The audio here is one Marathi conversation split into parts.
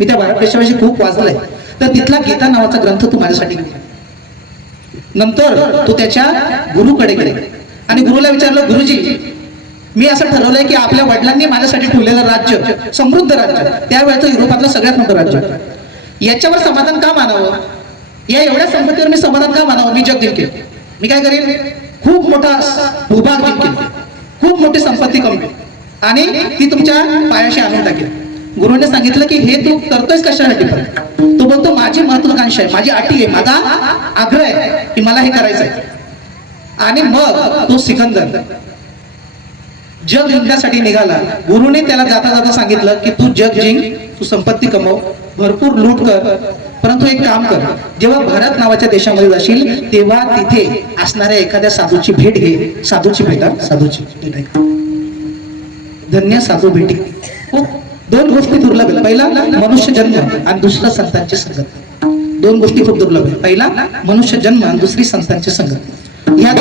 मी त्या भारत देशाविषयी खूप वाचलंय, तर तिथला गीता नावाचा ग्रंथ तू माझ्यासाठी घेऊन ये. नंतर तो त्याच्या गुरुकडे गेले आणि गुरुला विचारलं, गुरुजी मी असं ठरवलंय की आपल्या वडिलांनी माझ्यासाठी ठेवलेलं राज्य, समृद्ध राज्य, त्यावेळेचं युरोपातलं सगळ्यात मोठं राज्य, याच्यावर समाधान का मानावं, या एवढ्या संपत्तीवर मी समाधान का मानावं, मी जग जिंकेल. मी काय करेन, खूप मोठा भूभाग जिंकेल, खूप मोठी संपत्ती कमवेल आणि ती तुमच्या पायाशी आणून टाकेल. गुरुने सांगितलं की हे तू करतोयस कशासाठी, पण तो बोलतो माझी महत्वाकांक्षा आहे, माझी अटी आहे, माझा आग्रह आहे की मला हे करायचं आहे. आणि मग तो सिकंदर जग जिंकण्यासाठी निघाला. गुरुने त्याला जाता जाता सांगितलं की तू जग जिंक, तू संपत्ती कमव, भरपूर लूट कर, परंतु एक काम कर, जेव्हा भारत नावाच्या देशामध्ये जाशील तेव्हा तिथे असणाऱ्या एखाद्या साधूची भेट घे. साधूची भेट, साधूची भेट, धन्य साधू भेटी. दोन गोष्टी दुर्लभ आहेत, पहिला मनुष्य जन्म आणि दुसरा संतांची संगत. दोन गोष्टी खूप दुर्लभ आहेत, पहिला मनुष्य जन्म आणि दुसरी संतांची संगत. या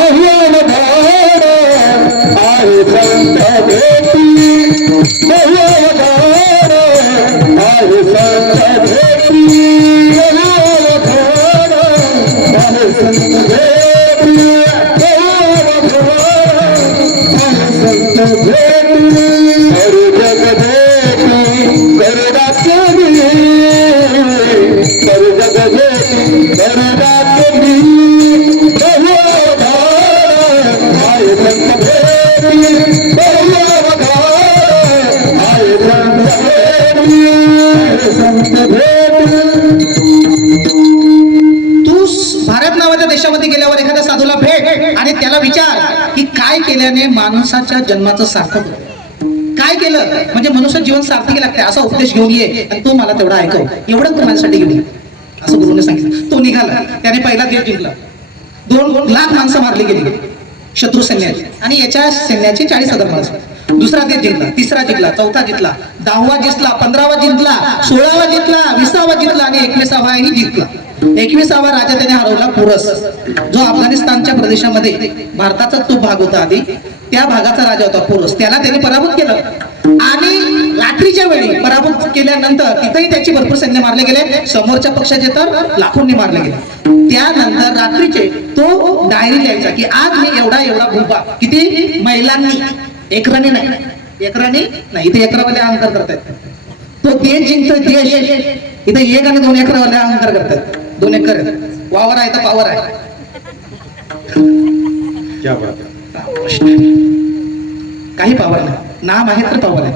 भारत नावाच्या देशामध्ये गेल्यावर एखाद्या साधूला भेट आणि त्याला विचार की काय केल्याने माणसाच्या जन्माचं सार्थक होतं, काय केलं म्हणजे मनुष्य जीवन सार्थकी लागते, असा उपदेश घेऊन ये आणि तो मला तेवढा ऐकव, एवढं तू माझ्यासाठी घेऊन ये, असं गुरुने सांगितलं. तो निघाला, त्याने पहिला देश जिंकला, 2 लाख माणसं मारली गेली शत्रू सैन्याची आणि याच्या सैन्याची 40,000 माणसं. दुसरा देश जिंकला, तिसरा जिंकला, चौथा जिंकला, 10वा जिंकला, 15वा जिंकला, 16वा जिंकला, 20वा जिंकला आणि 21वाही जिंकला. 21वा राजा त्याने हरवला, पुरस, जो अफगाणिस्तानच्या प्रदेशामध्ये भारताचा तो भाग होता आधी, त्या भागाचा राजा होता पुरस. त्याला त्याने पराभूत केलं आणि रात्रीच्या वेळी पराभूत केल्यानंतर तिथेही त्याची भरपूर सैन्य मारले गेले, समोरच्या पक्षाचे तर लाखोंनी मारले गेले. त्यानंतर रात्रीचे तो डायरी लिहायचा की आज मी एवढा एवढा भूभाग, किती मैलांनी, एकराने नाही, एकराने नाही, इथे एकरावाले अहंकार करतायत. तो देश जिंकतोय, देश इथे 1 आणि 2 एकरावाले अहंकार करतात. 2 एकर वावर आहे तर पावर आहे, काही पावर नाही, नाम आहे तर पावर आहे.